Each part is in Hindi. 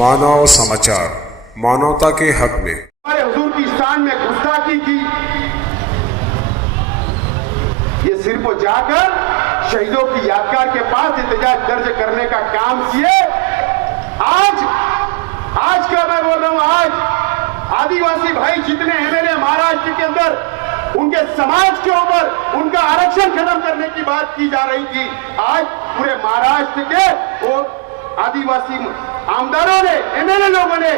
मानव समाचार, मानवता के हक में। हमारे हुजूर की शान में गुस्ताखी की, ये सिर्फ जाकर शहीदों की यादगार के पास एहतजाज दर्ज करने का काम किए। आज का मैं बोल रहा हूं, आज आदिवासी भाई जितने एमएलए महाराष्ट्र के अंदर उनके समाज के ऊपर उनका आरक्षण खत्म करने की बात की जा रही थी, आज पूरे महाराष्ट्र के वो आदिवासी आमदारों ने, एमएलए लोगों ने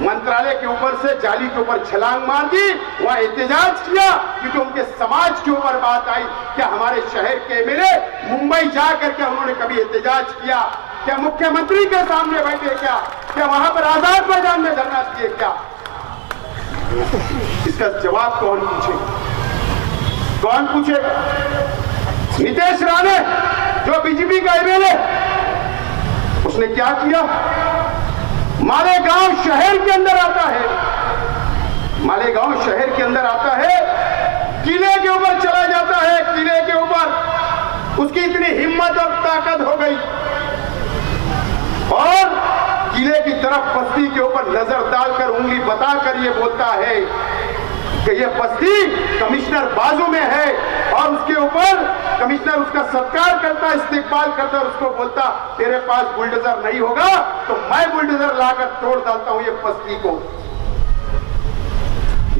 मंत्रालय के ऊपर से जाली के ऊपर छलांग मार दी, वहां एहतजाज किया क्योंकि उनके समाज के ऊपर बात आई। क्या हमारे शहर के एमएलए मुंबई जा करके उन्होंने कभी एहतजाज किया? क्या मुख्यमंत्री के सामने बैठे? क्या वहां पर आजाद मैदान में धरना दिए? क्या इसका जवाब कौन पूछेगा? नीतीश राणे जो बीजेपी का एमएलए, उसने क्या किया? मालेगांव शहर के अंदर आता है, मालेगांव शहर के अंदर आता है, किले के ऊपर चला जाता है, किले के ऊपर उसकी इतनी हिम्मत और ताकत हो गई और किले की तरफ बस्ती के ऊपर नजर डालकर उंगली बताकर ये बोलता है कि ये बस्ती कमिश्नर बाजू में है और उसके ऊपर कमिश्नर उसका सत्कार करता, इस्तेकबाल करता और उसको बोलता तेरे पास बुलडोजर नहीं होगा तो मैं बुलडोजर लाकर तोड़ डालता हूं ये बस्ती को।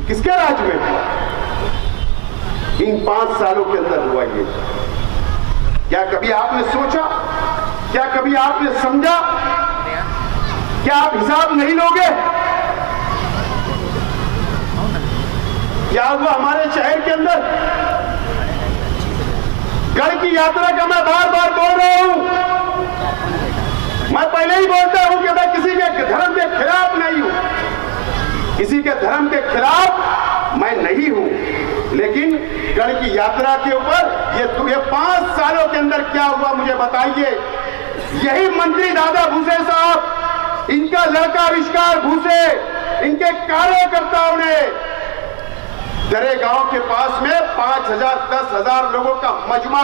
किसके राज में हुआ? इन 5 सालों के अंदर हुआ ये। क्या कभी आपने सोचा? क्या कभी आपने समझा? क्या आप हिसाब नहीं लोगे? क्या हुआ हमारे शहर के अंदर? गढ़ की यात्रा का मैं बार बार बोल रहा हूं, मैं पहले ही बोलता हूं कि मैं किसी के धर्म के खिलाफ नहीं हूं, किसी के धर्म के खिलाफ मैं नहीं हूं, लेकिन गढ़ की यात्रा के ऊपर ये 5 सालों के अंदर क्या हुआ मुझे बताइए। यही मंत्री दादा भूसे साहब, इनका लड़का आविष्कार भूसे, इनके कार्यकर्ताओं ने दरे गांव के पास में 5,000 10,000 लोगों का मजमा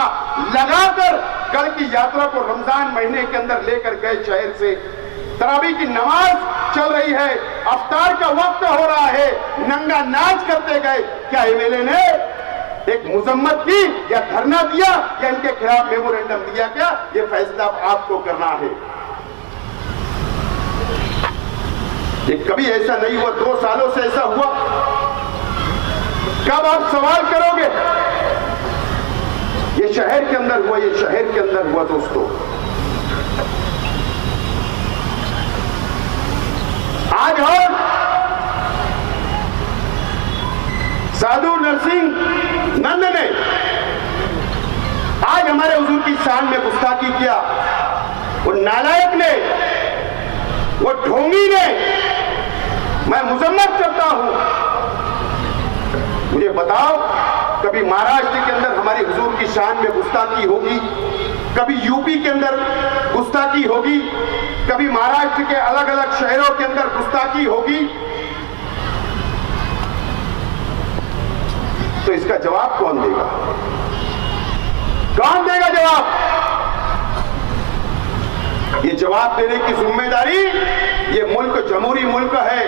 लगाकर कल की यात्रा को रमजान महीने के अंदर लेकर गए। शहर से तरावी की नमाज चल रही है, अफ्तार का वक्त हो रहा है, नंगा नाच करते गए। क्या एमएलए ने एक मुजम्मत की या धरना दिया या इनके खिलाफ मेमोरेंडम दिया? क्या ये फैसला आपको करना है। ये कभी ऐसा नहीं हुआ, 2 सालों से ऐसा हुआ। कब आप सवाल करोगे? ये शहर के अंदर हुआ, ये शहर के अंदर हुआ दोस्तों। आज और साधु नरसिंह नंद ने आज हमारे हुजूर की शान में गुस्ताखी किया। वो नालायक ने, वो ढोंगी ने, मैं मुजम्मत करता हूं। मुझे बताओ, कभी महाराष्ट्र के अंदर हमारी हुजूर की शान में गुस्ताखी होगी? कभी यूपी के अंदर गुस्ताखी होगी? कभी महाराष्ट्र के अलग अलग शहरों के अंदर गुस्ताखी होगी? तो इसका जवाब कौन देगा? कौन देगा जवाब? ये जवाब देने की जिम्मेदारी ये मुल्क जमहूरी मुल्क है,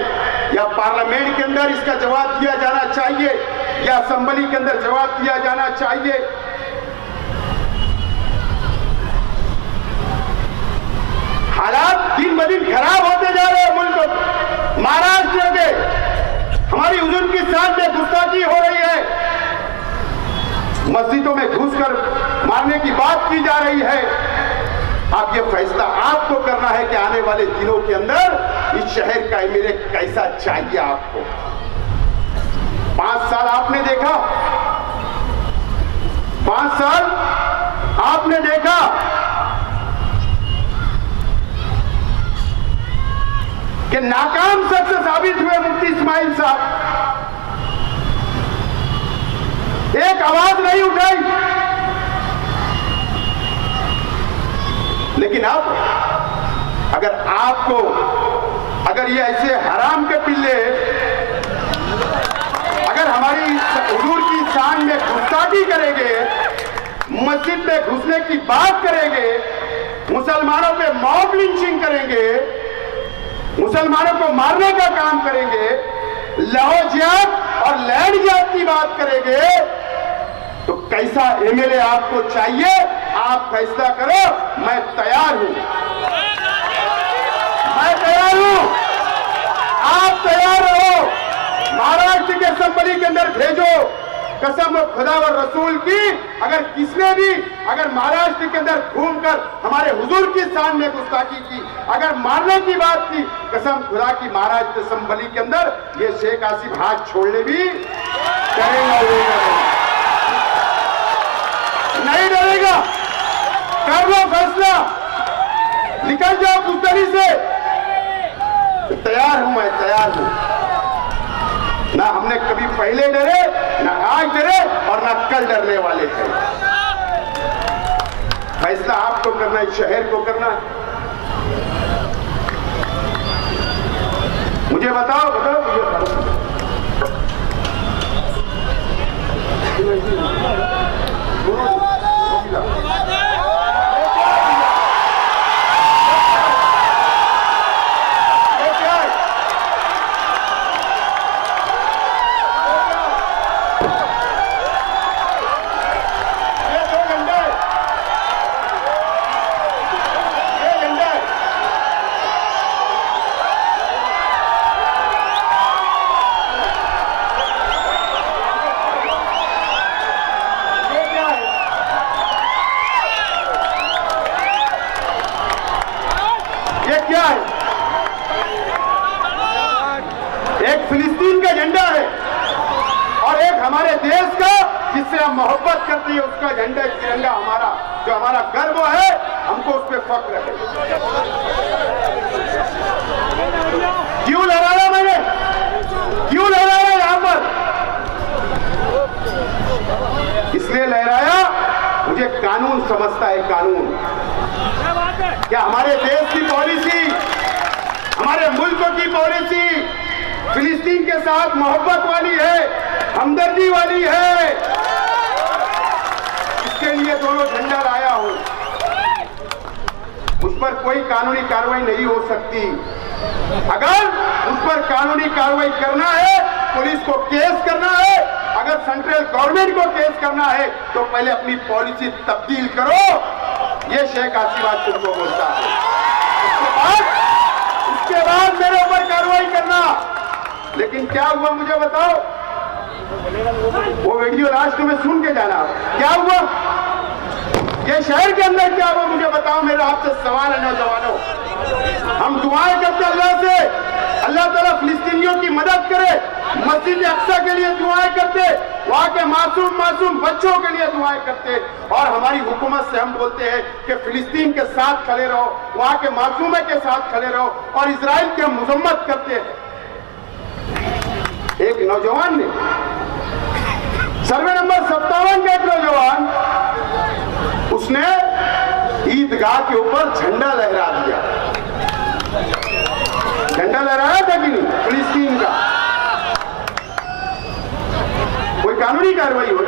या पार्लियामेंट के अंदर इसका जवाब दिया जाना चाहिए या असेंबली के अंदर जवाब दिया जाना चाहिए। हालात दिन ब दिन खराब होते जा रहे हैं मुल्क महाराष्ट्र के। हमारी हुजूर की शान में गुस्ताखी हो रही है, मस्जिदों में घुसकर मारने की बात की जा रही है। अब ये फैसला आपको करना है कि आने वाले दिनों के अंदर इस शहर का एमएलए कैसा चाहिए आपको। 5 साल आपने देखा, 5 साल आपने देखा कि नाकाम शख्स साबित हुए मुफ्ती इस्माइल साहब। एक आवाज नहीं उठाई। लेकिन अब अगर ये ऐसे हराम के पिल्ले अगर हमारी हुजूर की शान में गुस्ताखी करेंगे, मस्जिद में घुसने की बात करेंगे, मुसलमानों पे मॉब लिंचिंग करेंगे, मुसलमानों को मारने का काम करेंगे, लहोजियात और लैंडजियात की बात करेंगे, तो कैसा एमएलए आपको चाहिए? आप फैसला करो। मैं तैयार हूं, मैं तैयार हूं, आप तैयार रहो। महाराष्ट्र के असेंबली के अंदर भेजो। कसम खुदा और रसूल की, अगर किसने भी अगर महाराष्ट्र के अंदर घूमकर हमारे हुजूर की शान में गुस्ताखी की, अगर मारने की बात की, कसम खुदा की महाराष्ट्र असेंबली के अंदर ये शेख आसिफ हाथ छोड़ने भी डरेगा नहीं डरेगा। कर लो फैसला, निकल जाओ गुस्ताखी से। तैयार हूं, मैं तैयार हूं। ना हमने कभी पहले डरे, ना आज डरे और ना कल डरने वाले हैं। फैसला आपको करना है, शहर को करना है। मुझे बताओ क्या है? एक फिलिस्तीन का झंडा है और एक हमारे देश का, जिससे हम मोहब्बत करते हैं, उसका झंडा, तिरंगा हमारा, जो हमारा गर्व है, हमको उस पर फख्र है। क्यों लहराया मैंने, क्यों लहराया यहां पर? इसलिए लहराया, मुझे कानून समझता है, कानून क्या हमारे देश की पॉलिसी, हमारे मुल्क की पॉलिसी फिलिस्तीन के साथ मोहब्बत वाली है, हमदर्दी वाली है। इसके लिए दोनों झंडा लाया हूं। उस पर कोई कानूनी कार्रवाई नहीं हो सकती। अगर उस पर कानूनी कार्रवाई करना है, पुलिस को केस करना है, अगर सेंट्रल गवर्नमेंट को केस करना है, तो पहले अपनी पॉलिसी तब्दील करो। ये शेख आसिफ आज तुमको बोलता है। उसके बाद मेरे ऊपर कार्रवाई करना। लेकिन क्या हुआ मुझे बताओ? वो वीडियो लास्ट में सुन के जाना। क्या हुआ ये शहर के अंदर, क्या हुआ मुझे बताओ? मेरा आपसे सवाल है नौजवानों। हम दुआएं करते अल्लाह से, अल्लाह ताला फिलिस्तीनियों की मदद करे। मस्जिद अक्सा के लिए दुआएं करते, वहां के मासूम बच्चों के लिए दुआएं करते, और हमारी हुकूमत से हम बोलते हैं कि फिलिस्तीन के साथ खड़े रहो, वहां के मासूमे के साथ खड़े रहो, और इजराइल की हम मजम्मत करते हैं। एक नौजवान ने, सर्वे नंबर 57 का एक नौजवान, उसने ईदगाह के ऊपर झंडा लहरा दिया। झंडा लहराया था कि नहीं फिलिस्तीन का? कोई कानूनी कार्रवाई हुई,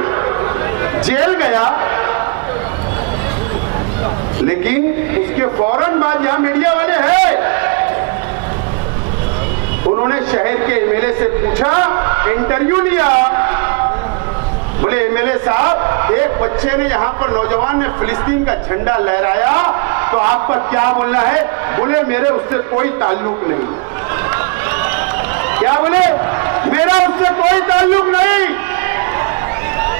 जेल गया, लेकिन उसके फौरन बाद यहां मीडिया वाले हैं, उन्होंने शहर के एमएलए से पूछा, इंटरव्यू लिया। बोले एमएलए साहब, एक बच्चे ने यहां पर, नौजवान ने फिलिस्तीन का झंडा लहराया, तो आप पर क्या बोलना है? बोले मेरे उससे कोई ताल्लुक नहीं। क्या बोले? मेरा उससे कोई ताल्लुक नहीं।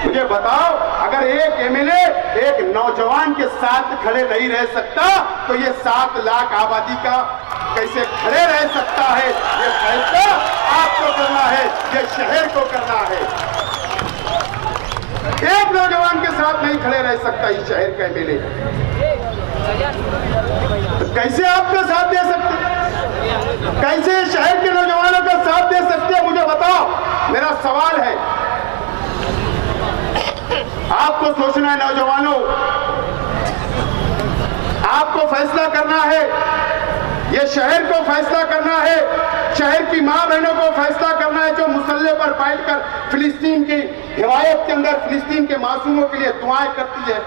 मुझे बताओ, अगर एक एमएलए एक नौजवान के साथ खड़े नहीं रह सकता, तो ये 7 लाख आबादी का कैसे खड़े रह सकता है? ये फैसला आपको करना है, ये शहर को करना है। एक नौजवान के साथ नहीं खड़े रह सकता इस शहर का एमएलए, तो कैसे आपका साथ दे सकते? कैसे शहर के नौजवानों का साथ दे सकते? मुझे बताओ, मेरा सवाल है। आपको सोचना है नौजवानों, आपको फैसला करना है, ये शहर को फैसला करना है, शहर की मां बहनों को फैसला करना है, जो मुसल्ले पर बैठकर फिलिस्तीन की हिमायत के अंदर फिलिस्तीन के मासूमों के लिए दुआएं करती है।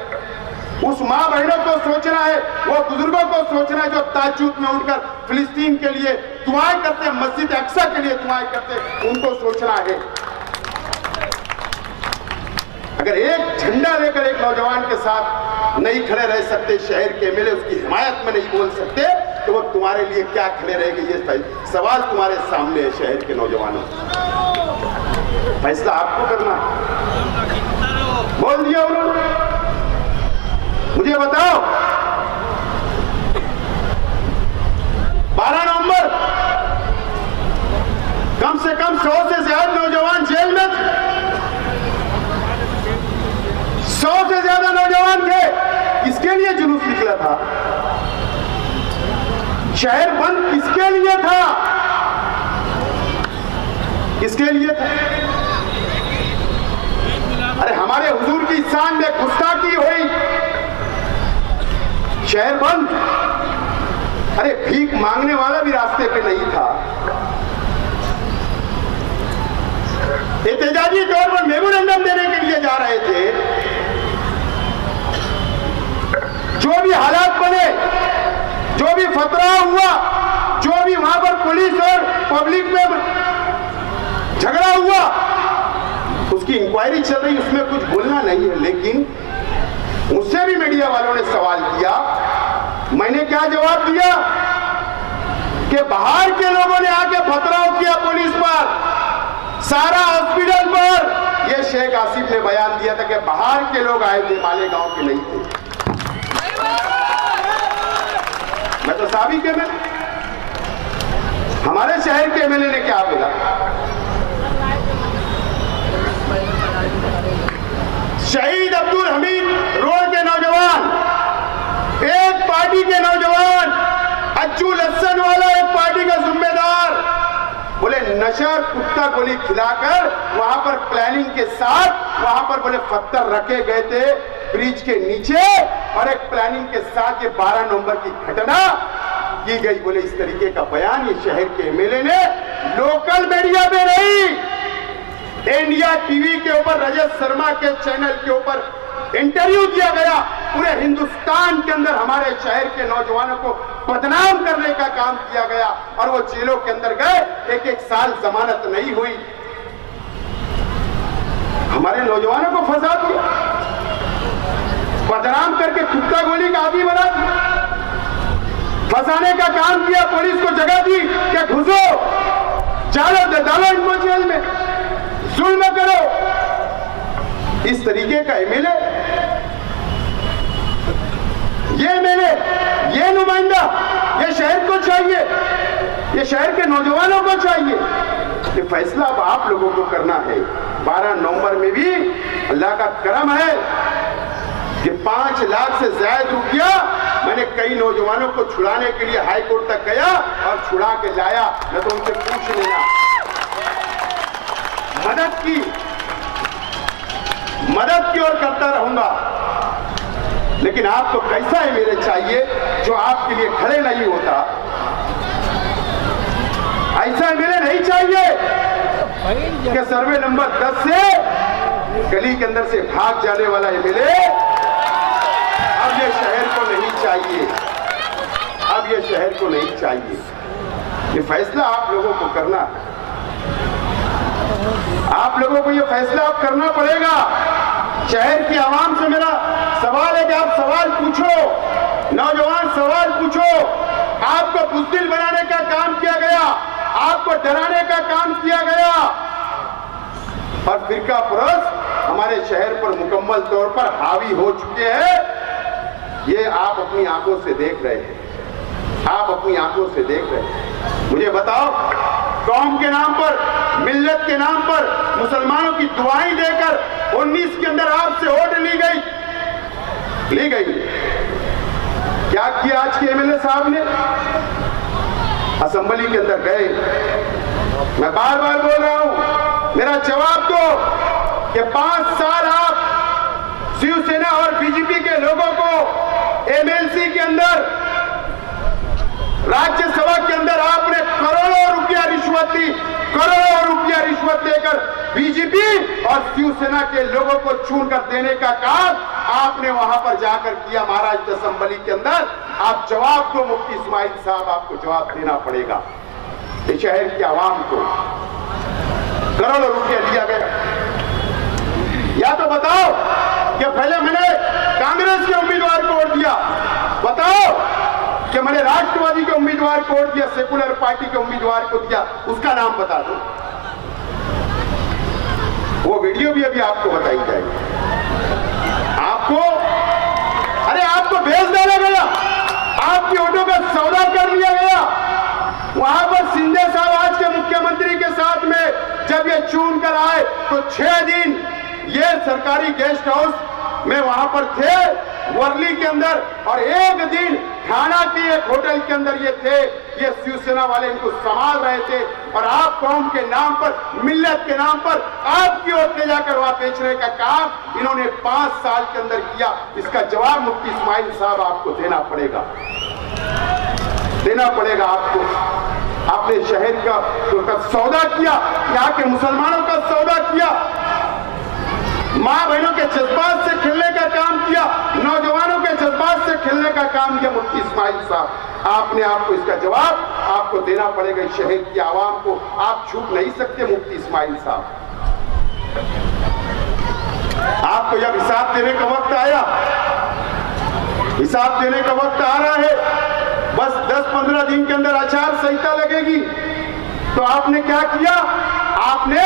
उस माँ बहनों को सोचना है, वो बुजुर्गों को सोचना है जो ताज्जुद में उठकर फिलिस्तीन के लिए दुआएं करते, मस्जिद अक्सा के लिए दुआएं करते, उनको सोचना है। अगर एक झंडा लेकर एक नौजवान के साथ नहीं खड़े रह सकते, शहर के एमएलए उसकी हिमायत में नहीं बोल सकते, तो वो तुम्हारे लिए क्या खड़े रहेंगे? ये सवाल तुम्हारे सामने है शहर के नौजवानों। फैसला आपको करना है। बोल दिया उन्होंने। मुझे बताओ 12 नवंबर कम से कम 100 से ज्यादा नौजवान जेल में थे। 100 से ज्यादा नौजवान थे। किसके लिए जुलूस निकला था? शहर बंद किसके लिए था? किसके लिए था? अरे हमारे हुजूर की शान में गुस्ताखी हुई, शहर बंद। अरे भीख मांगने वाला भी रास्ते पे नहीं था। एहतजाजी तौर पर मेमोरेंडम देने के लिए जा रहे थे। जो भी हालात बने, जो भी फतरा हुआ, जो भी वहां पर पुलिस और पब्लिक में झगड़ा हुआ, उसकी इंक्वायरी चल रही, उसमें कुछ बोलना नहीं है। लेकिन मुझसे भी मीडिया वालों ने सवाल किया, मैंने क्या जवाब दिया कि बाहर के लोगों ने आके पथराव किया पुलिस पर, सारा हॉस्पिटल पर। यह शेख आसिफ ने बयान दिया था कि बाहर के लोग आए थे, मालेगांव के नहीं थे। मैं तो साबिक के में हमारे शहर के एमएलए ने क्या बोला? शहीद अब्दुल हमीद रोड के नौजवान, एक पार्टी के नौजवान, अज्जू लस्सन वाला एक पार्टी का जिम्मेदार, बोले नशा और कुत्ता गोली खिलाकर वहां पर प्लानिंग के साथ वहां पर बोले पत्थर रखे गए थे ब्रिज के नीचे, और एक प्लानिंग के साथ ये 12 नवंबर की घटना की गई। बोले इस तरीके का बयान ये शहर के एमएलए ने लोकल मीडिया में नहीं, इंडिया टीवी के ऊपर रजत शर्मा के चैनल के ऊपर इंटरव्यू दिया गया। पूरे हिंदुस्तान के अंदर हमारे शहर के नौजवानों को बदनाम करने का काम किया गया, और वो जेलों के अंदर गए, एक एक साल जमानत नहीं हुई। हमारे नौजवानों को फंसा दिया, बदनाम करके कुत्ता गोली का आदि बना दिया, फंसाने का काम किया। पुलिस को जगह दी कि घुसो, डालो इनको जेल में, जुल्म करो। इस तरीके का एमएलए, ये एमएलए, ये नुमाइंदा, ये शहर को चाहिए, ये शहर के नौजवानों को चाहिए। ये फैसला अब आप लोगों को करना है। 12 नवंबर में भी अल्लाह का करम है कि 5 लाख से ज्यादा रुपया मैंने कई नौजवानों को छुड़ाने के लिए हाई कोर्ट तक गया और छुड़ा के लाया। मैं तो उनसे पूछ लेना, मदद की ओर करता रहूंगा। लेकिन आपको कैसा एमएलए चाहिए जो आपके लिए खड़े नहीं होता? ऐसा एमएलए नहीं चाहिए कि सर्वे नंबर 10 से गली के अंदर से भाग जाने वाला एमएलए। अब ये शहर को नहीं चाहिए, अब ये शहर को नहीं चाहिए। ये फैसला आप लोगों को करना है, आप लोगों को ये फैसला अब करना पड़ेगा। शहर की आवाम से मेरा सवाल है कि आप सवाल पूछो, नौजवान सवाल पूछो। आपको बुज़दिल बनाने का काम किया गया, आपको डराने का काम किया गया, और फिरका परस्त हमारे शहर पर मुकम्मल तौर पर हावी हो चुके हैं। ये आप अपनी आंखों से देख रहे हैं, आप अपनी आंखों से देख रहे हैं। मुझे बताओ, कौम के नाम पर, मिल्लत के नाम पर मुसलमानों की दुआएं देकर 19 के अंदर आपसे वोट ली गई। क्या किया आज के एमएलए साहब ने? असेंबली के अंदर गए, मैं बार बार बोल रहा हूं, मेरा जवाब दो कि 5 साल आप शिवसेना और बीजेपी के लोगों को एमएलसी के अंदर, राज्यसभा के अंदर आपने करोड़ों रुपया रिश्वत दी, करोड़ों रुपया रिश्वत देकर बीजेपी और शिवसेना के लोगों को चुनकर देने का काम आपने वहां पर जाकर किया महाराष्ट्र असेंबली के अंदर, आप जवाब दो मुफ्ती इस्माइल साहब, आपको जवाब देना पड़ेगा। इस शहर की आवाम को करोड़ों रुपया दिया गया, या तो बताओ कि पहले मैंने कांग्रेस के उम्मीदवार को वोट दिया, बताओ कि मैंने राष्ट्रवादी के उम्मीदवार को वोट दिया, सेकुलर पार्टी के उम्मीदवार को दिया, उसका नाम बता दो। वो वीडियो भी अभी आपको बताई जाएगी। आपको भेज दिया गया, आपकी वोटों का सौदा कर लिया गया। वहां पर शिंदे साहब आज के मुख्यमंत्री के साथ में जब ये चुन कर आए तो 6 दिन ये सरकारी गेस्ट हाउस में वहां पर थे वर्ली के अंदर, और 1 दिन ठाणा के एक होटल के अंदर ये थे। ये शिवसेना वाले इनको संभाल रहे थे, और आप कौम के नाम पर, मिल्लत के नाम पर आपकी ओर ले जाकर वहां बेचने का काम इन्होंने 5 साल के अंदर किया। इसका जवाब मुफ्ती इस्माइल साहब आपको देना पड़ेगा, देना पड़ेगा आपको। आपने शहर का सौदा किया, यहाँ के मुसलमानों का सौदा किया, मां बहनों के जज्बात से खेलने का काम किया, नौजवानों के जज्बात से खेलने का काम किया मुफ्ती इस्माइल साहब। आपने आपको इसका जवाब आपको देना पड़ेगा। इस शहर की आवाम को आप छूट नहीं सकते मुफ्ती इस्माइल साहब। आपको जब हिसाब देने का वक्त आया, हिसाब देने का वक्त आ रहा है, बस 10-15 दिन के अंदर आचार संहिता लगेगी, तो आपने क्या किया? आपने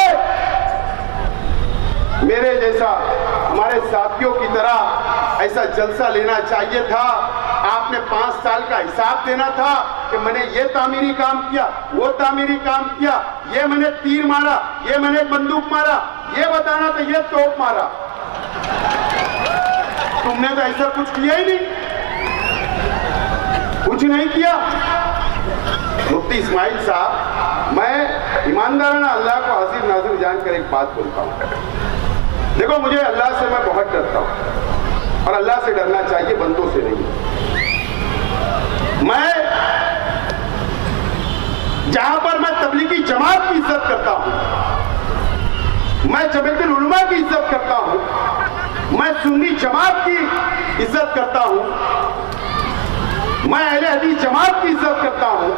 मेरे जैसा, हमारे साथियों की तरह ऐसा जलसा लेना चाहिए था। आपने 5 साल का हिसाब देना था कि मैंने ये तामीरी काम किया, वो तामीरी काम किया, ये मैंने तीर मारा, ये मैंने बंदूक मारा, ये बताना था, ये तोप मारा। तुमने तो ऐसा कुछ किया ही नहीं, कुछ नहीं किया। मुफ्ती इस्माइल साहब, मैं ईमानदाराना अल्लाह को हाजिर नाजिर जानकर एक बात बोलता हूं। देखो, मुझे अल्लाह से मैं बहुत डरता हूं, और अल्लाह से डरना चाहिए, बंदों से नहीं। मैं जहां पर मैं तबलीगी जमात की इज्जत करता हूं, मैं जमीयतुल उलमा की इज्जत करता हूं, मैं सुन्नी जमात की इज्जत करता हूं, मैं अहले हदीस जमात की इज्जत करता हूं,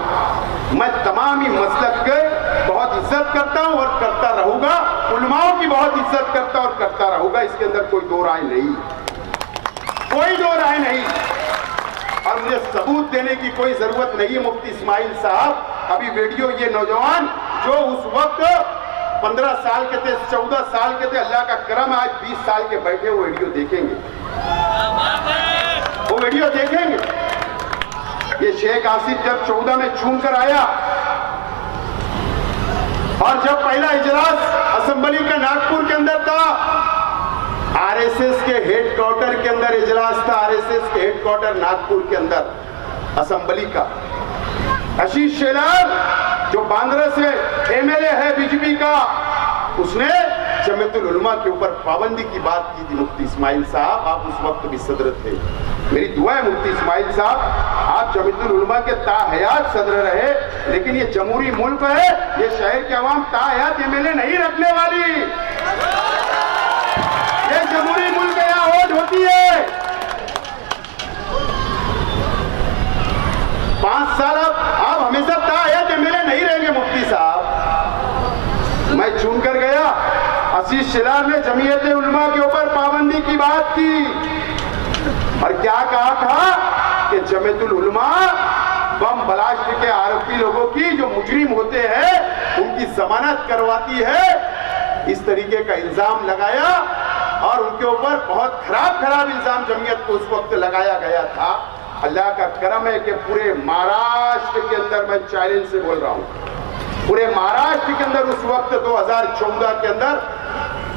मैं तमाम ही मसलक के बहुत इज्जत करता हूं और करता रहूंगा, उलमाओं की बहुत इज्जत करता और करता रहूंगा। इसके अंदर कोई दो राय नहीं, कोई दो राय नहीं। और मुझे सबूत देने की कोई जरूरत नहीं है मुफ्ती इस्माइल साहब। अभी वीडियो, ये नौजवान जो उस वक्त 15 साल के थे, 14 साल के थे, अल्लाह का करम आज 20 साल के बैठे, वो वीडियो देखेंगे, वो वीडियो देखेंगे। ये शेख आसिफ जब 14 में चुन कर आया, और जब पहला इजलास असेंबली का नागपुर के अंदर था, आरएसएस के हेडक्वार्टर के अंदर इजलास था, आरएसएस के हेडक्वार्टर नागपुर के अंदर असेंबली का। आशीष शेलार जो बांद्रा से एमएलए है बीजेपी का, उसने जमीयतुल उलमा के ऊपर पाबंदी की बात की थी। मुफ्ती इस्माइल साहब, आप उस वक्त भी सदर थे। मेरी दुआ है मुफ्ती इस्माइल साहब, आप जमीयतुल उलमा के ताहयात सदर रहे, लेकिन ये जमहूरी मुल्क है, ये शहर के अवाम ताहयात एमएलए नहीं रखने वाली। ये जमहूरी मुल्क है, यहाँ वोट होती है। 5 साल आप हमेशा ताहयात एमएलए नहीं रहेंगे मुफ्ती साहब। मैं चुन कर गया, आशीष शेलार ने जमीयत उलमा के ऊपर पाबंदी की बात की, और क्या कहा था कि जमीयतुल उलमा बम ब्लास्ट के आरोपी लोगों की, जो मुजरिम होते हैं, उनकी जमानत करवाती है। इस तरीके का इल्जाम लगाया, और उनके ऊपर बहुत खराब इल्जाम जमीयत को उस वक्त लगाया गया था। अल्लाह का करम है कि पूरे महाराष्ट्र के अंदर, मैं चैलेंज से बोल रहा हूं, पूरे महाराष्ट्र के अंदर उस वक्त 2014 के अंदर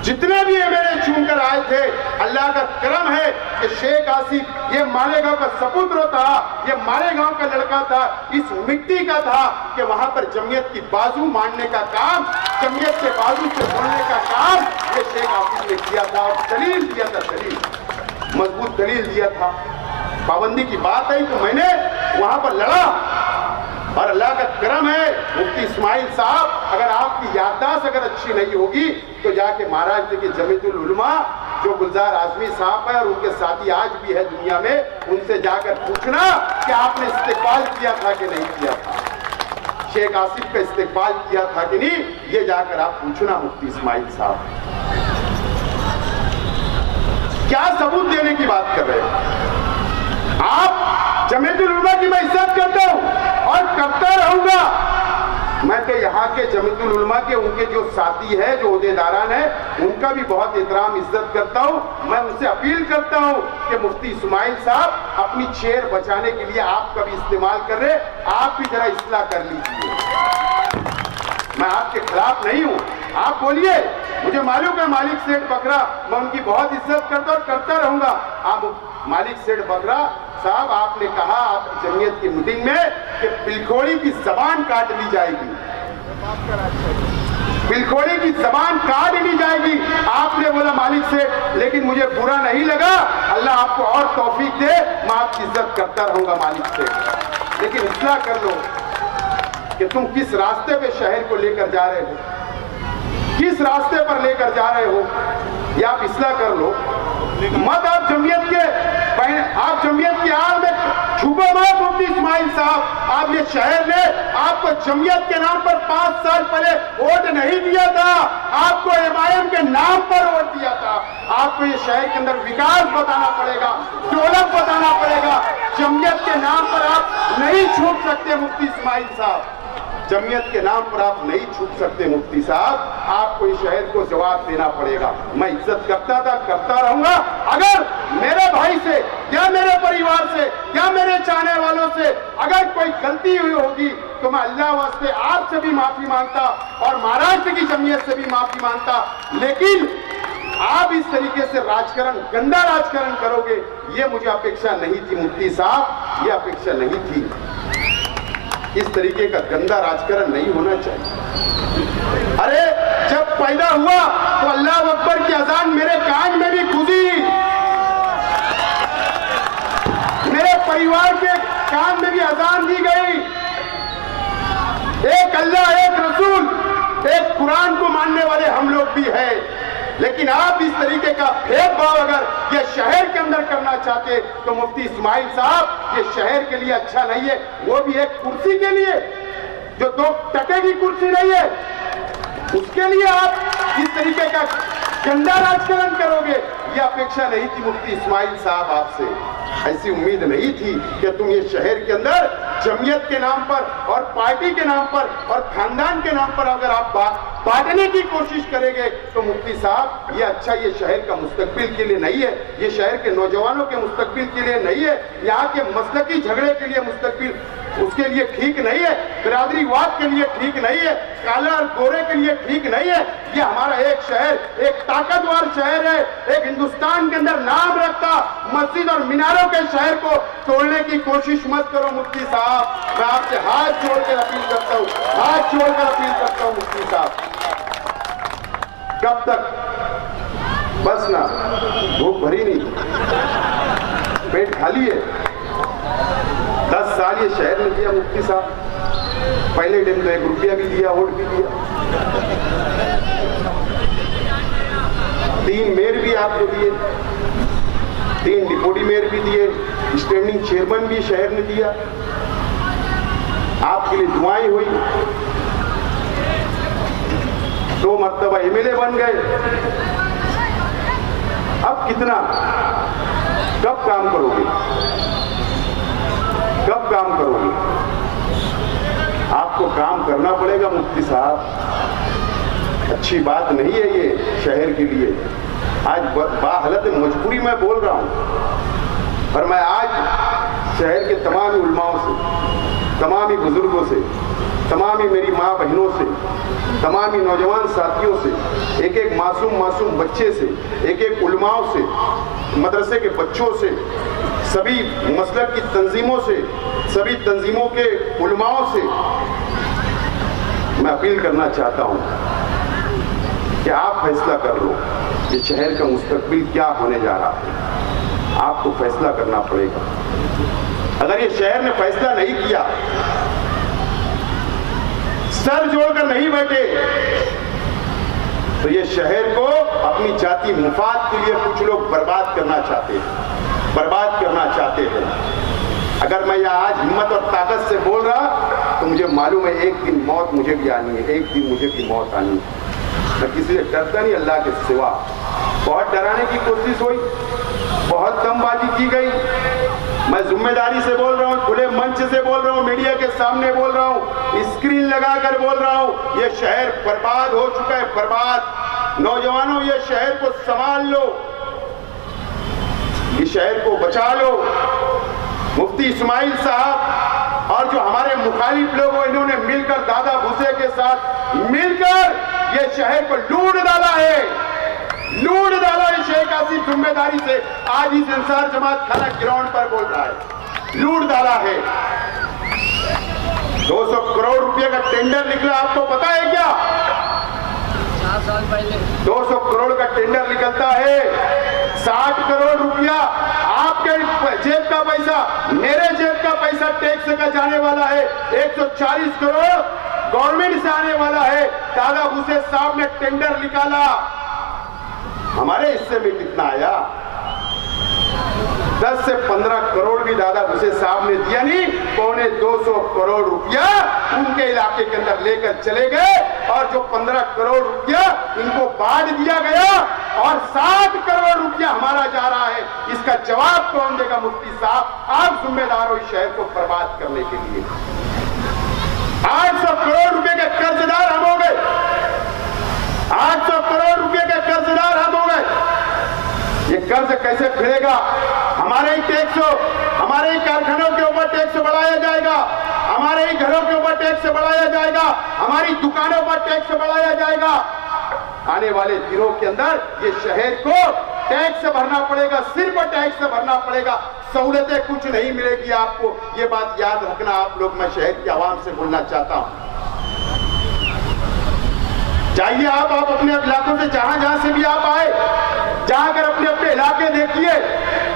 जितने भी एमएलए चुनकर आए थे, अल्लाह का करम है कि शेख आसिफ ये मालेगांव का सपुत्र था, ये मालेगांव का लड़का था, इस मिट्टी का था कि वहां पर जमीयत की बाजू मानने का काम, जमीयत के बाजू से बोलने का काम ये शेख आसिफ ने किया था, और दलील दिया था, दलील, मजबूत दलील दिया था। पाबंदी की बात आई तो मैंने वहां पर लड़ा, और अल्लाह का करम है मुफ्ती इस्माइल साहब, अगर आपकी याददाश्त अगर अच्छी नहीं होगी तो जाके महाराष्ट्र की जमीयतुल उलमा जो गुलजार आजमी साहब है और उनके साथी आज भी है दुनिया में, उनसे जाकर पूछना कि आपने इस्तेकबाल किया था कि नहीं किया था, शेख आसिफ का इस्तेकबाल किया था कि नहीं, ये जाकर आप पूछना मुफ्ती इस्माइल साहब। क्या सबूत देने की बात कर रहे हो आप? जमीयतुल उलमा की मैं इज्जत करता हूं और करता रहूंगा। मैं तो यहाँ के जमीयतुल उलमा के उनके जो साथी है, जो ओहदेदारान है, उनका भी बहुत एहतराम इज्जत करता हूँ। मैं उनसे अपील करता हूँ कि मुफ्ती इस्माइल साहब अपनी चेयर बचाने के लिए आपका भी इस्तेमाल कर रहे, आप भी जरा इस्लाह कर लीजिए। मैं आपके खिलाफ नहीं हूँ, आप बोलिए, मुझे मालूम है मालिक सेठ बकरा, मैं उनकी बहुत इज्जत करता और करता रहूंगा। आप मालिक सेठ बकरा साहब, आपने कहा आपकी जमीयत की मीटिंग में कि बिलखोड़ी की जबान काट ली जाएगी, बिलखोड़ी की जबान काट ली जाएगी, आपने बोला मालिक सेठ, लेकिन मुझे बुरा नहीं लगा। अल्लाह आपको और तौफीक दे, मैं आपकी इज्जत करता रहूंगा मालिक सेठ, लेकिन इस्लाह कर लो कि तुम किस रास्ते पे शहर को लेकर जा रहे हो, किस रास्ते पर लेकर जा रहे हो, ये आप इस्लाह कर लो। मत आप जमीयत की आड़ में छुपो मत मुफ्ती इस्माइल साहब। आप ये शहर ने आपको जमीयत के नाम पर 5 साल पहले वोट नहीं दिया था, आपको एमआईएम के नाम पर वोट दिया था। आपको ये शहर के अंदर विकास बताना पड़ेगा, डेवलप बताना पड़ेगा। जमीयत के नाम पर आप नहीं छूट सकते मुफ्ती इस्माइल साहब, जमीयत के नाम पर आप नहीं छूट सकते मुफ्ती साहब, आपको इस शहर को जवाब देना पड़ेगा। मैं इज्जत करता था, करता रहूंगा। अगर मेरे भाई से या मेरे परिवार से या मेरे चाहने वालों से अगर कोई गलती हुई होगी तो मैं अल्लाह वास्ते आपसे भी माफी मांगता और महाराष्ट्र की जमीयत से भी माफी मांगता। लेकिन आप इस तरीके से राजकारण, गंदा राजकारण करोगे, ये मुझे अपेक्षा नहीं थी मुफ्ती साहब, ये अपेक्षा नहीं थी। इस तरीके का गंदा राजकारण नहीं होना चाहिए। अरे जब पैदा हुआ तो अल्लाह अकबर की अजान मेरे कान में भी गूंजी, मेरे परिवार के कान में भी अजान दी गई। एक अल्लाह, एक रसूल, एक कुरान को मानने वाले हम लोग भी हैं। लेकिन आप इस तरीके का भेदभाव अगर ये शहर के अंदर करना चाहते तो मुफ्ती इस्माइल साहब, ये शहर के लिए अच्छा नहीं है। वो भी एक कुर्सी के लिए, जो 2 टके की कुर्सी नहीं है, उसके लिए आप इस तरीके का गंदा राजकारण करोगे, ये अपेक्षा नहीं थी मुफ्ती इस्माइल साहब आपसे। ऐसी उम्मीद नहीं थी कि तुम ये शहर के अंदर जमीयत के नाम पर और पार्टी के नाम पर और खानदान के नाम पर अगर आप बांटने की कोशिश करेंगे तो मुफ्ती साहब, ये अच्छा ये शहर का मुस्तकबिल के लिए नहीं है, ये शहर के नौजवानों के मुस्तकबिल के लिए नहीं है, यहाँ के मसलकी झगड़े के लिए मुस्तकबिल उसके लिए ठीक नहीं है, बिरादरीवाद के लिए ठीक नहीं है, काला और गोरे के लिए ठीक नहीं है। ये हमारा एक शहर, एक ताकतवर शहर है, एक हिंदुस्तान के अंदर नाम रखता मस्जिद और मीनारों के शहर को तोड़ने की कोशिश मत करो मुफ्ती साहब। मैं आपसे हाथ जोड़कर अपील करता हूँ, हाथ जोड़कर अपील करता हूँ मुफ्ती साहब। कब तक? बस ना, भूख भरी नहीं, पेट खाली है। 10 साल ये शहर ने दिया मुफ्ती साहब, पहले टाइम तो 1 रुपया भी दिया, वोट भी दिया, 3 मेयर भी आपको दिए, 3 डिप्टी मेयर भी दिए, स्टैंडिंग चेयरमैन भी शहर ने दिया, आपके लिए दुआएं हुई, 2 मर्तबा एमएलए बन गए। अब कितना, कब काम करोगे, कब काम करोगे? आपको काम करना पड़ेगा मुफ्ती साहब। अच्छी बात नहीं है ये शहर के लिए। आज बाहालत मजबूरी में बोल रहा हूं, पर मैं आज शहर के तमाम उलमाओं से, तमाम बुजुर्गों से, तमाम मेरी माँ बहनों से, तमाम नौजवान साथियों से, एक एक मासूम बच्चे से, एक एक उलमाओं से, मदरसे के बच्चों से, सभी मसलक की तंजीमों से, सभी तंजीमों के उलमाओं से मैं अपील करना चाहता हूं कि आप फैसला कर लो ये शहर का मुस्तकबिल क्या होने जा रहा है। आपको फैसला करना पड़ेगा। अगर ये शहर ने फैसला नहीं किया, सर जोड़कर नहीं बैठे, तो ये शहर को अपनी जाति मुफाद के लिए कुछ लोग बर्बाद करना चाहते हैं, बर्बाद करना चाहते हैं। अगर मैं यहाँ आज हिम्मत और ताकत से बोल रहा तो मुझे मालूम है एक दिन मौत मुझे भी आनी है, एक दिन मुझे भी मौत आनी है। मैं किसी से डरता नहीं अल्लाह के सिवा। बहुत डराने की कोशिश हुई, बहुत दमबाजी की गई। मैं जिम्मेदारी से बोल रहा हूँ, खुले मंच से बोल रहा हूँ, मीडिया के सामने बोल रहा हूँ, स्क्रीन लगाकर बोल रहा हूँ, ये शहर बर्बाद हो चुका है, बर्बाद। नौजवानों, ये शहर को संभाल लो, इस शहर को बचा लो। मुफ्ती इस्माइल साहब और जो हमारे मुखालिफ लोग हैं, इन्होंने मिलकर दादा भूसे के साथ मिलकर ये शहर को लूट डाला है, लूट डाला है। शेख आसिफ जिम्मेदारी से आज इस अंसार जमात खाना ग्राउंड पर बोल रहा है, लूट डाला है। 200 करोड़ रुपए का टेंडर निकला, आपको पता है क्या? 4 साल पहले 200 करोड़ का टेंडर निकलता है, 60 करोड़ रुपया आपके जेब का पैसा, मेरे जेब का पैसा टैक्स का जाने वाला है। 140 करोड़ गवर्नमेंट से आने वाला है। दादा भूसे साहब ने टेंडर निकाला, हमारे हिस्से में कितना आया? 10 से 15 करोड़ भी दादा भूसे साहब ने दिया नहीं, 250 करोड़ रुपया उनके इलाके के अंदर लेकर चले गए और जो 15 करोड़ रुपया इनको बांट दिया गया और 60 करोड़ रुपया हमारा जा रहा है। इसका जवाब कौन देगा? मुफ्ती साहब, आप जिम्मेदार हो इस शहर को बर्बाद करने के लिए। 800 करोड़ रुपए के कर्जदार हम हो गए, 800 करोड़ रुपए के कर्जदार हम हो गए। ये कर्ज कैसे फिरेगा? हमारे ही टैक्स, हमारे ही कारखानों के ऊपर टैक्स बढ़ाया जाएगा, हमारे ही घरों के ऊपर टैक्स बढ़ाया जाएगा, हमारी दुकानों पर टैक्स बढ़ाया जाएगा। आने वाले दिनों के अंदर ये शहर को टैक्स भरना पड़ेगा, सिर्फ टैक्स भरना पड़ेगा, सहूलतें कुछ नहीं मिलेगी आपको। ये बात याद रखना आप लोग। मैं शहर की आवाम से बोलना चाहता हूं, जाइए आप अपने इलाकों से, जहां जहां से भी आप आए, जाकर अपने अपने इलाके देखिए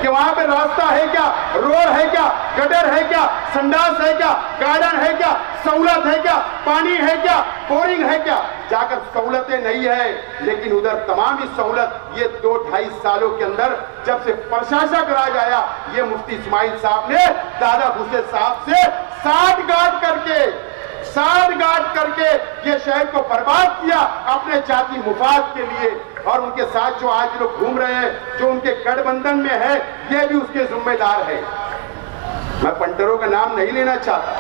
कि वहां पे रास्ता है क्या, रोड है क्या, गटर है क्या, संडास है क्या, गार्डन है क्या, सहूलत है क्या, पानी है क्या, बोरिंग है क्या? जाकर सहूलतें नहीं है, लेकिन उधर तमाम ही सहूलत ये 2-2.5 सालों के अंदर जब से प्रशासक राज आया, ये मुफ्ती इस्माइल साहब ने दादा भूसे साहब से साठ गांठ करके ये शहर को बर्बाद किया अपने जाति मुफाद के लिए। और उनके साथ जो आज लोग घूम रहे हैं, जो उनके गठबंधन में है, ये भी उसके जिम्मेदार है। मैं पंटरों का नाम नहीं लेना चाहता,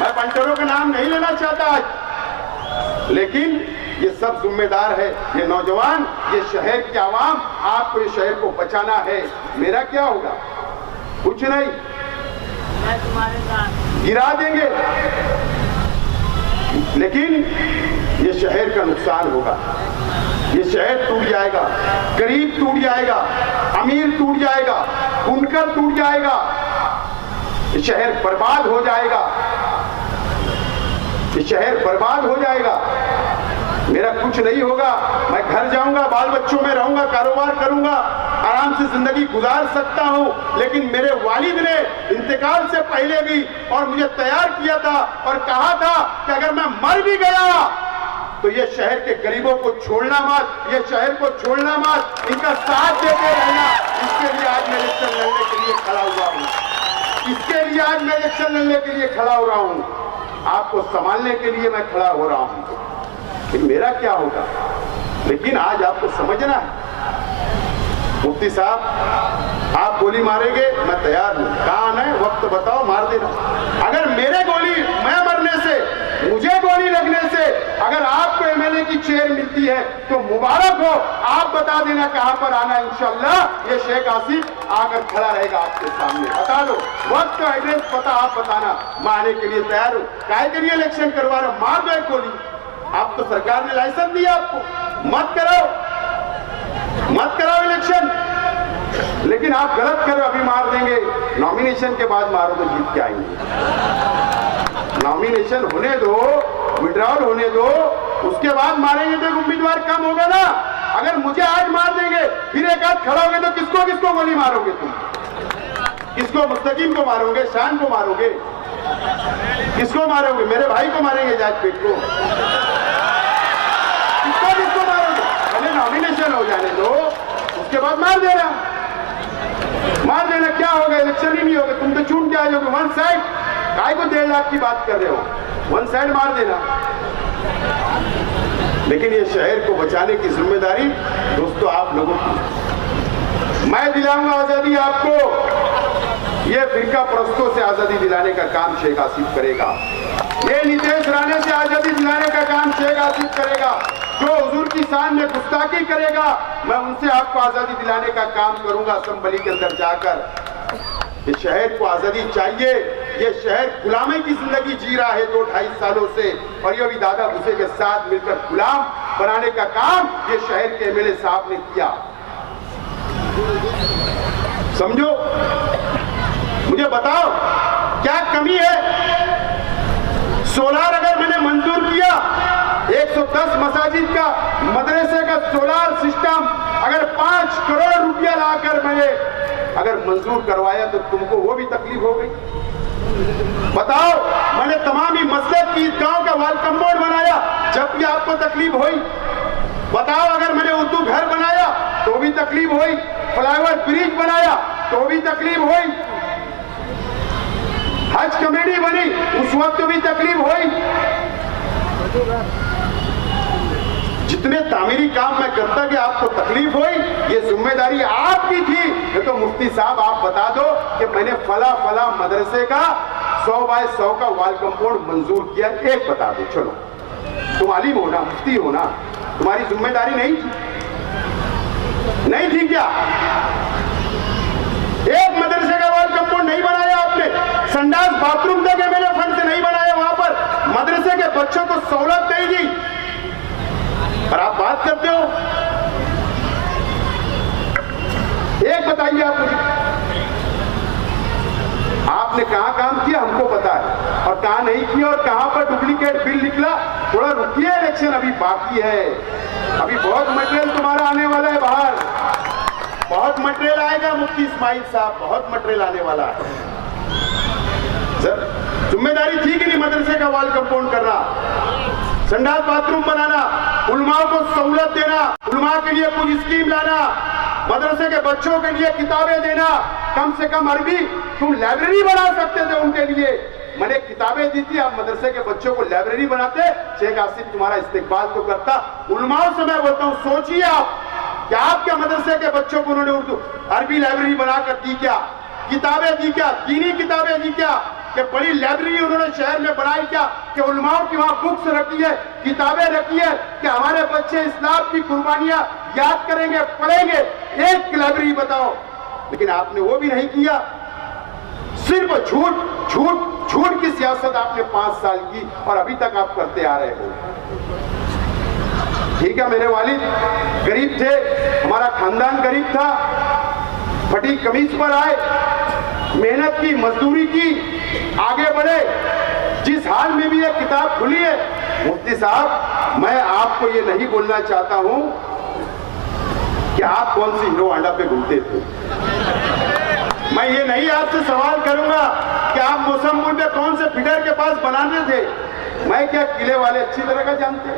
मैं पंटरों का नाम नहीं लेना चाहता आज, लेकिन ये सब जिम्मेदार है। ये नौजवान, ये शहर की आवाम, आपको ये शहर को बचाना है। मेरा क्या होगा? कुछ नहीं, मैं तुम्हारे साथ गिरा देंगे, लेकिन ये शहर का नुकसान होगा। ये शहर टूट जाएगा, गरीब टूट जाएगा, अमीर टूट जाएगा, बुनकर टूट जाएगा, ये शहर बर्बाद हो जाएगा, ये शहर बर्बाद हो जाएगा। मेरा कुछ नहीं होगा, मैं घर जाऊंगा, बाल बच्चों में रहूंगा, कारोबार करूंगा, आराम से जिंदगी गुजार सकता हूं। लेकिन मेरे वालिद ने इंतकाल से पहले भी और मुझे तैयार किया था और कहा था कि अगर मैं मर भी गया तो ये शहर के गरीबों को छोड़ना मत, ये शहर को छोड़ना मत, इनका साथ देते रहना। इसके लिए आज मैं इलेक्शन लड़ने के लिए खड़ा हुआ हूं, इसके लिए आज मैं इलेक्शन लड़ने के लिए खड़ा हो रहा हूं, आपको संभालने के लिए मैं खड़ा हो रहा हूं। मेरा क्या होगा? लेकिन आज आपको समझना है, मुफ्ती साहब आप गोली मारेंगे, मैं तैयार हूं, कहां है वक्त बताओ, मार देना। अगर मेरे गोली, मैं मरने से, मुझे गोली लगने से अगर आपको एमएलए की चेयर मिलती है तो मुबारक हो, आप बता देना कहां पर आना, इंशाल्लाह ये शेख आसिफ आकर खड़ा रहेगा आपके सामने। बता दो वक्त का एड्रेस पता, आप बताना, मैं आने के लिए तैयार हूं। काहे के लिए इलेक्शन करवा रहे हो? मार दो एक गोली, आप तो सरकार ने लाइसेंस दिया आपको, मत कराओ इलेक्शन, लेकिन आप गलत करो, अभी मार देंगे, नॉमिनेशन के बाद मारो तो जीत के आएंगे। नॉमिनेशन होने दो, विड्रॉल होने दो, उसके बाद मारेंगे तो उम्मीदवार कम होगा ना। अगर मुझे आज मार देंगे, फिर एक आध खड़ा होगे तो किसको किसको गोली मारोगे तुम? किसको? मुस्तकीम को मारोगे? शान को मारोगे? किसको मारोगे? मेरे भाई को मारेंगे, जाजपेट को? किसको मारोगे? पहले नॉमिनेशन हो जाने दो, उसके बाद मार देना। मार देना क्या होगा? इलेक्शन ही नहीं होगा, तुम तो चुन के आ जाओगे। वन साइड काय को 1.5 लाख की बात कर रहे हो? वन साइड मार देना। लेकिन ये शहर को बचाने की जिम्मेदारी दोस्तों आप लोगों की। मैं दिलाऊंगा आजादी आपको, ये फिरका परस्तों से आजादी दिलाने का काम शेख आसिफ करेगा। ये नितेश राणे से आजादी दिलाने का काम शेख आसिफ करेगा। जो हुजूर की शान में गुस्ताखी करेगा, मैं उनसे आपको आजादी दिलाने का काम करूंगा असेंबली के अंदर जाकर। इस शहर को आजादी चाहिए। ये शहर गुलामी की जिंदगी जी रहा है 2-2.5 सालों से, और ये भी दादा भूसे के साथ मिलकर गुलाम बनाने का काम ये शहर के एमएलए साहब ने किया। समझो, मुझे बताओ क्या कमी है? सोलार अगर मैंने मंजूर किया, 110 मसाजिद का मदरसे का सोलार सिस्टम अगर 5 करोड़ रुपया लाकर मैंने अगर मंजूर करवाया, तो तुमको वो भी तकलीफ हो गई? बताओ, मैंने तमाम ही मस्जिद की गांव का वाल कंपाउंड बनाया, जब भी आपको तकलीफ हुई? बताओ, अगर मैंने उर्दू घर बनाया तो भी तकलीफ हुई? फ्लाईओवर ब्रिज बनाया तो भी तकलीफ हुई? हज कमेटी बनी उस वक्त भी तकलीफ हुई? जितने तामीरी काम मैं करता कि आपको तकलीफ हुई, ये जिम्मेदारी आपकी थी। ये तो मुफ्ती साहब आप बता दो कि मैंने फला मदरसे का 100 बाय 100 का वाल कंपाउंड मंजूर किया, एक बता दो। चलो, तुम आलिम हो ना, मुफ्ती हो ना, तुम्हारी जिम्मेदारी नहीं थी? नहीं थी क्या? एक मदरसे का वाल कंपाउंड नहीं बनाया आपने? संडास बाथरूम तक एमएलए फंड से नहीं बनाया, वहां पर मदरसे के बच्चों को सहूलत नहीं दी, और आप बात करते हो? एक बताइए आप मुझे, आपने कहां काम किया हमको पता है, और कहां नहीं किया, और कहां पर डुप्लीकेट बिल निकला? थोड़ा रुकिए, इलेक्शन अभी बाकी है, अभी बहुत मटेरियल तुम्हारा आने वाला है बाहर, बहुत मटेरियल आएगा मुफ्ती इस्माइल साहब, बहुत मटेरियल आने वाला है। जिम्मेदारी थी कि नहीं मदरसे का वाल कंपाउंड करना, संडास बाथरूम बनाना, उलमाओं को सहूलत देना, उलमा के लिए कुछ स्कीम लाना, मदरसे के बच्चों के लिए किताबें देना, कम से कम अरबी तुम लाइब्रेरी बना सकते थे उनके लिए। मैंने किताबें दी थी, आप मदरसे के बच्चों को लाइब्रेरी बनाते, शेख आसिफ तुम्हारा इस्तेकबाल तो करता। उलमाओं से मैं बोलता हूँ, सोचिए आप कि आपके मदरसे के बच्चों को उन्होंने उर्दू अरबी लाइब्रेरी बनाकर दी क्या? किताबें दी क्या? दीनी किताबें दी क्या? कि बड़ी लाइब्रेरी उन्होंने शहर में बनाई क्या? कि उलमाओं की वहां बुक्स रखी है, किताबें रखी है, कि हमारे बच्चे इस्लाम की कुर्बानियां याद करेंगे, पढ़ेंगे? एक लाइब्रेरी बताओ। लेकिन आपने वो भी नहीं किया, सिर्फ झूठ झूठ झूठ की सियासत आपने 5 साल की, और अभी तक आप करते आ रहे हो। ठीक है, मेरे वालिद गरीब थे, हमारा खानदान गरीब था, फटी कमीज पर आए, मेहनत की, मजदूरी की, आगे बढ़े। जिस हाल में भी ये किताब खुली है, मुफ्ती साहब मैं आपको ये नहीं बोलना चाहता हूं कि आप कौन सी हीरो हांडा पे घूमते थे। मैं ये नहीं आपसे सवाल करूंगा कि आप मौसमपुर में कौन से फिगर के पास बनाते थे। मैं क्या किले वाले अच्छी तरह का जानते?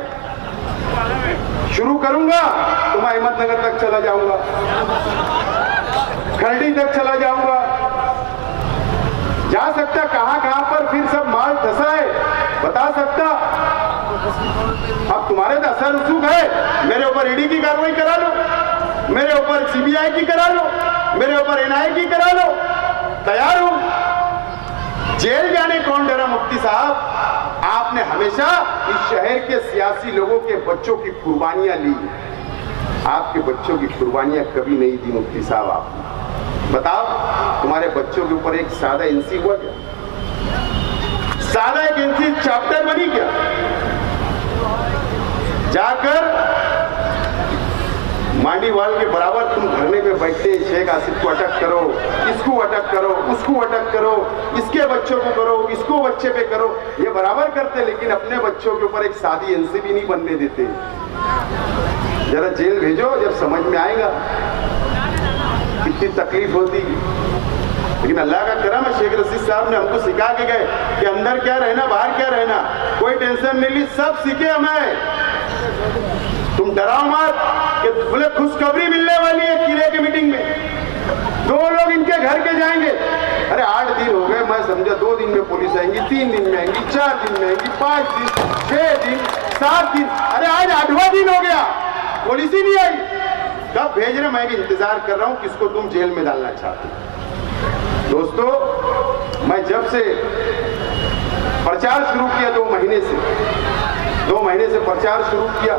शुरू करूंगा तो मैं अहमदनगर तक चला जाऊंगा, खरड़ी तक चला जाऊंगा, जा सकता कहां कहां पर फिर सब माल धसा है बता सकता। अब तुम्हारे तो असर रसूख है, मेरे ऊपर ईडी की कार्रवाई करा लो, मेरे ऊपर सीबीआई की करा लो, मेरे ऊपर एनआईए की करा लो, तैयार हूं। जेल जाने कौन डरा मुफ्ती साहब? आपने हमेशा इस शहर के सियासी लोगों के बच्चों की कुर्बानियां ली, आपके बच्चों की कुर्बानियां कभी नहीं दी मुफ्ती साहब। आपने बताओ, तुम्हारे बच्चों के ऊपर एक सादा एनसी हुआ क्या? सादा एक एनसी चैप्टर बनी क्या? जाकर मांडीवाल के बराबर तुम धरने पे बैठते, शेख आसिफ को अटक करो, इसको अटक करो, उसको अटक करो, इसके बच्चों को करो, इसको बच्चे पे करो, ये बराबर करते, लेकिन अपने बच्चों के ऊपर एक सादी एनसी भी नहीं बनने देते। जरा जेल भेजो, जब समझ में आएगा कितनी तकलीफ होती। लेकिन अल्लाह का करम है, शेख रशीद साहब ने हमको सिखा के गए कि अंदर क्या रहना बाहर क्या रहना, कोई टेंशन नहीं ली, सब सीखे हमें। तुम डराओ मत कि बोले खुशखबरी मिलने वाली है कीड़े की मीटिंग में, 2 लोग इनके घर के जाएंगे। अरे 8 दिन हो गए, मैं समझा 2 दिन में पुलिस आएंगी, 3 दिन में आएंगी, 4 दिन में आएंगी, 5 दिन, 6 दिन, 7 दिन, अरे आज 8वां दिन हो गया, पुलिस ही नहीं आई। कब भेज रहे? मैं भी इंतजार कर रहा हूं किसको तुम जेल में डालना चाहते हो। दोस्तों, मैं जब से प्रचार शुरू किया 2 महीने से प्रचार शुरू किया,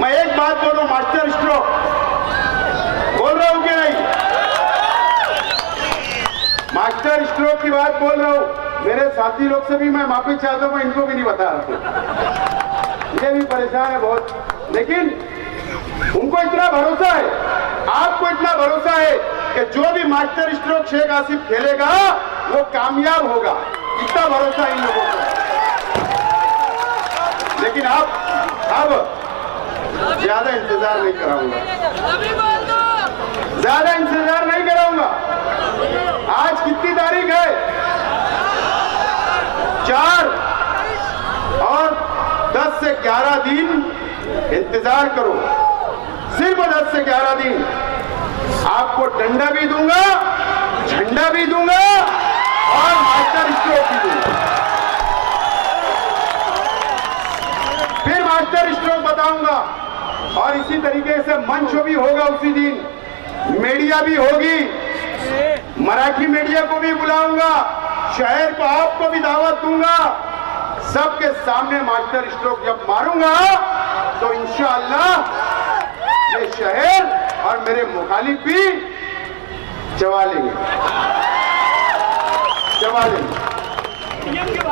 मैं एक बात बोल रहा हूं, मास्टर स्ट्रोक बोल रहा हूं कि नहीं? मास्टर स्ट्रोक की बात बोल रहा हूं। मेरे साथी लोग से भी मैं माफी चाहता हूं, मैं इनको भी नहीं बता रहा हूं, ये भी परेशान है बहुत, लेकिन उनको इतना भरोसा है, आपको इतना भरोसा है कि जो भी मास्टर स्ट्रोक शेख आसिफ खेलेगा वो कामयाब होगा, इतना भरोसा इन लोगों को। लेकिन अब ज्यादा इंतजार नहीं कराऊंगा, ज्यादा इंतजार नहीं कराऊंगा। आज कितनी तारीख है? 4 और 10 से 11 दिन इंतजार करो, सिर्फ 10 से 11 दिन। आपको डंडा भी दूंगा, झंडा भी दूंगा और मास्टर स्ट्रोक भी दूंगा। फिर मास्टर स्ट्रोक बताऊंगा और इसी तरीके से मंच भी होगा उसी दिन, मीडिया भी होगी, मराठी मीडिया को भी बुलाऊंगा, शहर को आपको भी दावत दूंगा। सबके सामने मास्टर स्ट्रोक जब मारूंगा तो इंशाअल्लाह ये शहर और मेरे मुखालिफ भी चबा लेंगे।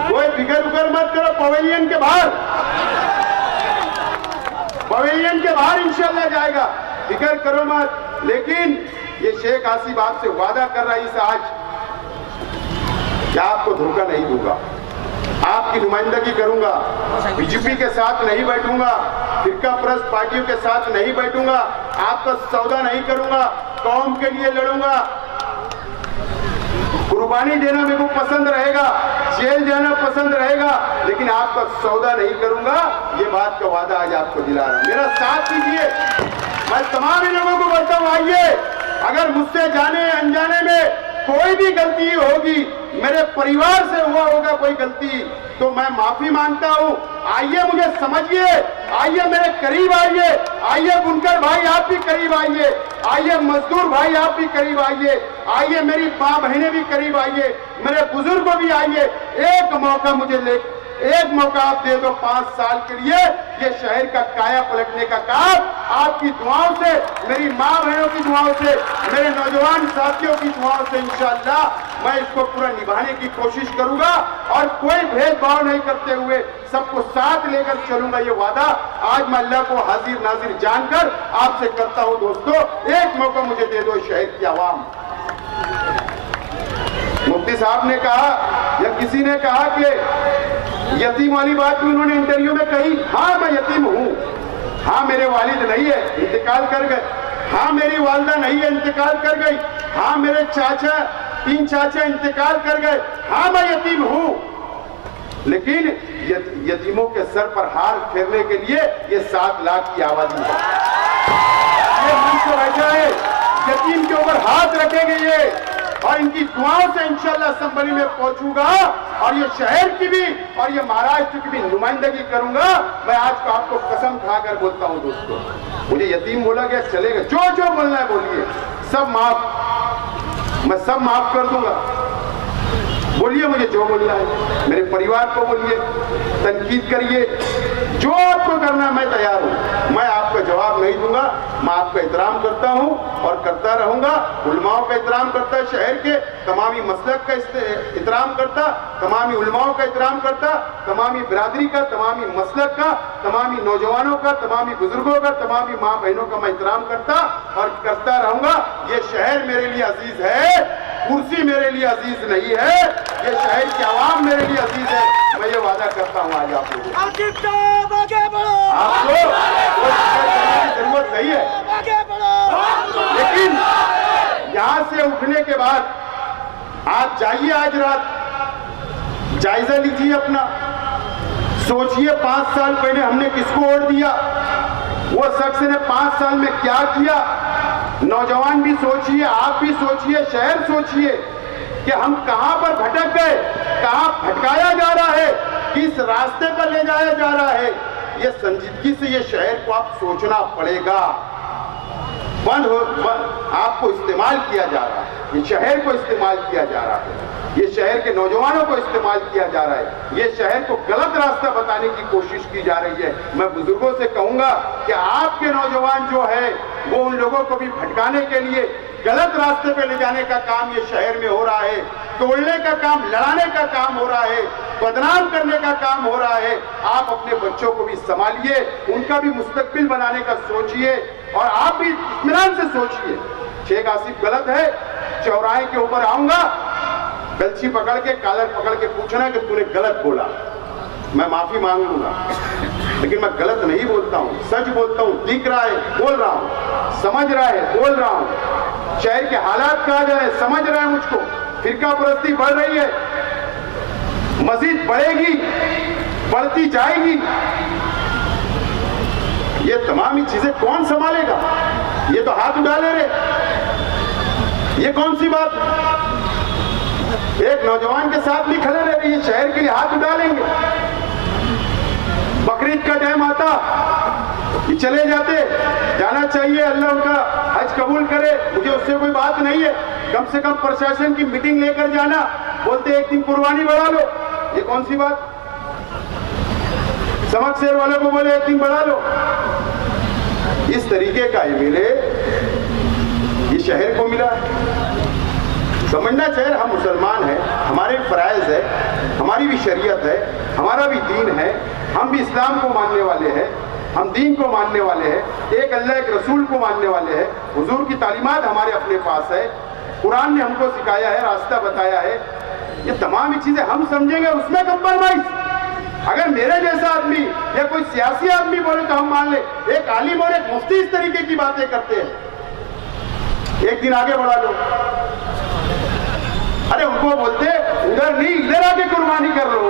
कोई फिकर उकर मत करो, पवेलियन के बाहर इंशाअल्लाह जाएगा, फिकर करो मत। लेकिन ये शेख आसिफ आपसे वादा कर रहा है इस आज कि आपको धोखा नहीं दूंगा, आपकी नुमाइंदगी करूंगा, बीजेपी के साथ नहीं बैठूंगा, फिरका परस्त पार्टियों के साथ नहीं बैठूंगा, आपका सौदा नहीं करूंगा, कौम के लिए लड़ूंगा, कुर्बानी देना मेरे को पसंद रहेगा, जेल जाना पसंद रहेगा, लेकिन आपका सौदा नहीं करूंगा। ये बात का वादा आज आपको दिला रहा हूं, मेरा साथ दीजिए। मैं तमाम लोगों को बोलता हूं, आइए, अगर मुझसे जाने अनजाने में कोई भी गलती होगी, मेरे परिवार से हुआ होगा कोई गलती, तो मैं माफी मांगता हूं। आइए मुझे समझिए, आइए मेरे करीब आइए, आइए बुनकर भाई आप भी करीब आइए, आइए मजदूर भाई आप भी करीब आइए, आइए मेरी माँ बहनें भी करीब आइए, मेरे बुजुर्ग भी आइए। एक मौका आप दे दो 5 साल के लिए, ये शहर का काया पलटने का काम आपकी दुआओं से, मेरी माँ बहनों की दुआओं से, मेरे नौजवान साथियों की दुआओं से इंशाअल्लाह मैं इसको पूरा निभाने की कोशिश करूंगा और कोई भेदभाव नहीं करते हुए सबको साथ लेकर चलूंगा। ये वादा आज मैं अल्लाह को हाजिर नाजिर जानकर आपसे करता हूं। दोस्तों, एक मौका मुझे दे दो शहर की आवाम। मुफ्ती साहब ने कहा या किसी ने कहा कि यतीम वाली बात भी उन्होंने इंटरव्यू में कही। हाँ, मैं यतीम हूं, हाँ मेरे वालिद नहीं है, इंतकाल कर गए, हाँ मेरी वालदा नहीं है, इंतकाल कर गई, हाँ मेरे 3 चाचा इंतकाल कर गए, हाँ मैं यतीम हूं। लेकिन यतीमों के सर पर हार फेरने के लिए ये 7 लाख की आबादी है, ये मंच पर बैठा है, यतीम के ऊपर हाथ रखेंगे ये, और इनकी दुआओं से इंशाअल्लाह असेंबली में पहुंचूंगा और ये शहर की भी और ये महाराष्ट्र की भी नुमाइंदगी करूंगा। मैं आज आपको कसम खाकर बोलता हूं दोस्तों, मुझे यतीम बोला गया चलेगा, जो बोलना है बोलिए, सब माफ, मैं सब माफ कर दूंगा। बोलिए मुझे जो बोलना है, मेरे परिवार को बोलिए, तनकीद करिए, जो आपको करना है मैं तैयार हूं। मैं आपका जवाब नहीं दूंगा, मैं आपका एहतराम करता हूं और करता रहूंगा। उलमाओं का एहतराम करता, शहर के तमामी मसलक का एहतराम करता, तमामी उलमाओं का एहतराम करता, तमामी बिरादरी का, तमामी मसलक का, तमामी नौजवानों का, तमामी बुजुर्गों का, तमामी माँ बहनों का मैं एहतराम करता और करता रहूंगा। ये शहर मेरे लिए अजीज है, कुर्सी मेरे लिए अजीज नहीं है, ये शहर की आवाम मेरे लिए अजीज है। मैं ये वादा करता हूँ आज आप लोगों को, आपको जरूरत नहीं है, लेकिन यहाँ यहां से उठने के बाद आप जाइए, आज रात जायजा लीजिए अपना, सोचिए 5 साल पहले हमने किसको वोट दिया, वो शख्स ने 5 साल में क्या किया। नौजवान भी सोचिए, आप भी सोचिए, शहर सोचिए कि हम कहां पर भटक गए, कहां भटकाया जा रहा है, किस रास्ते पर ले जाया जा रहा है। ये संजीदगी से ये शहर को आप सोचना पड़ेगा। आपको इस्तेमाल किया जा रहा है, ये शहर को इस्तेमाल किया जा रहा है, ये शहर के नौजवानों को इस्तेमाल किया जा रहा है, ये शहर को गलत रास्ता बताने की कोशिश की जा रही है। मैं बुजुर्गों से कहूंगा कि आपके नौजवान जो है वो उन लोगों को भी भटकाने के लिए गलत रास्ते पे ले जाने का काम ये शहर में हो रहा है, तोड़ने का काम, लड़ाने का काम हो रहा है, बदनाम करने का काम हो रहा है। आप अपने बच्चों को भी संभालिए, उनका भी मुस्तकबिल बनाने का सोचिए और आप भी इत्मीनान से सोचिए। शेख आसिफ गलत है, चौराहे के ऊपर आऊंगा, गलची पकड़ के, कॉलर पकड़ के पूछना कि तूने गलत बोला, मैं माफी मांग लूंगा, लेकिन मैं गलत नहीं बोलता हूं, सच बोलता हूं। दिख रहा है बोल रहा हूं, समझ रहा है बोल रहा हूं। शहर के हालात कहा जाए समझ रहा है मुझको, फिरका परस्ती बढ़ रही है, मजीद बढ़ेगी, बढ़ती जाएगी। ये तमाम ही चीजें कौन संभालेगा? ये तो हाथ उठा ले रहे, ये कौन सी बात? एक नौजवान के साथ नहीं खड़े रह रही है, शहर के लिए हाथ उठा लेंगे। बकरीद का टाइम आता, ये चले जाते, जाना चाहिए, अल्लाह उनका हज कबूल करे, मुझे उससे कोई बात नहीं है। कम से कम प्रशासन की मीटिंग लेकर जाना, बोलते एक दिन कुर्बानी बढ़ा लो, ये कौन सी बात? समक शेर वालों को बोले एक दिन बढ़ा लो। इस तरीके का मेरे ये शहर को मिला है। समझना चाहिए हम मुसलमान हैं, हमारे फराइज है, हमारी भी शरीयत है, हमारा भी दीन है, हम भी इस्लाम को मानने वाले हैं, हम दीन को मानने वाले हैं, एक अल्लाह एक रसूल को मानने वाले हैं। हुजूर की तालीमात हमारे अपने पास है, कुरान ने हमको सिखाया है, रास्ता बताया है। ये तमाम ही चीजें हम समझेंगे, उसमें कंप्रोमाइज। अगर मेरे जैसा आदमी या कोई सियासी आदमी बोले तो हम मान ले। एक आलिम और एक मुफ्ती इस तरीके की बातें करते हैं, एक दिन आगे बढ़ा लो। अरे उनको बोलते उधर नहीं, इधर आके कुर्बानी कर लो।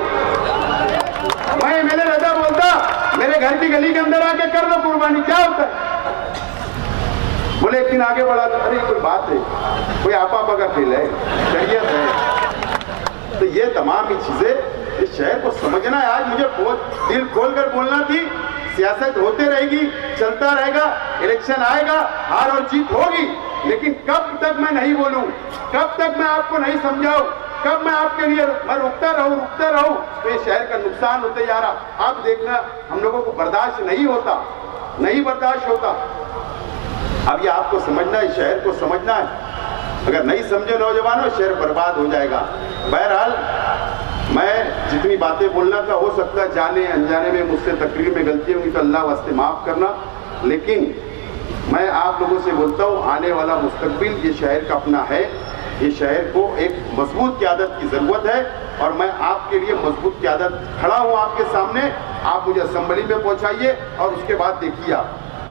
मैं मेरे रजा बोलता मेरे घर की गली के अंदर आके कर लो कुर्बानी, क्या होता है? बोले एक दिन आगे बढ़ा दो। अरे कोई बात है, कोई आपा का खेल है, शरीयत है। तो ये तमाम ही चीजें इस शहर को समझना है। आज मुझे दिल खोलकर बोलना थी, सियासत होते रहेगी, चलता रहेगा, इलेक्शन आएगा, हार और जीत होगी, लेकिन कब तक मैं नहीं बोलूं, कब तक मैं आपको नहीं समझाऊं, कब मैं आपके लिए मैं रुकता रहूं, तो ये शहर का नुकसान होते जा रहा। आप देखना, हम लोगों को बर्दाश्त नहीं होता, नहीं बर्दाश्त होता। अब ये आपको समझना है, शहर को समझना है। अगर नहीं समझे नौजवानों, शहर बर्बाद हो जाएगा। बहरहाल मैं जितनी बातें बोलना था, हो सकता है जाने अनजाने में मुझसे तकरीर में गलती होगी तो अल्लाह वास्ते माफ करना, लेकिन मैं आप लोगों से बोलता हूँ, आने वाला मुस्तकबिल ये शहर का अपना है। ये शहर को एक मजबूत क़यादत की ज़रूरत है और मैं आपके लिए मजबूत क़यादत खड़ा हूँ आपके सामने। आप मुझे असम्बली में पहुँचाइए और उसके बाद देखिए आप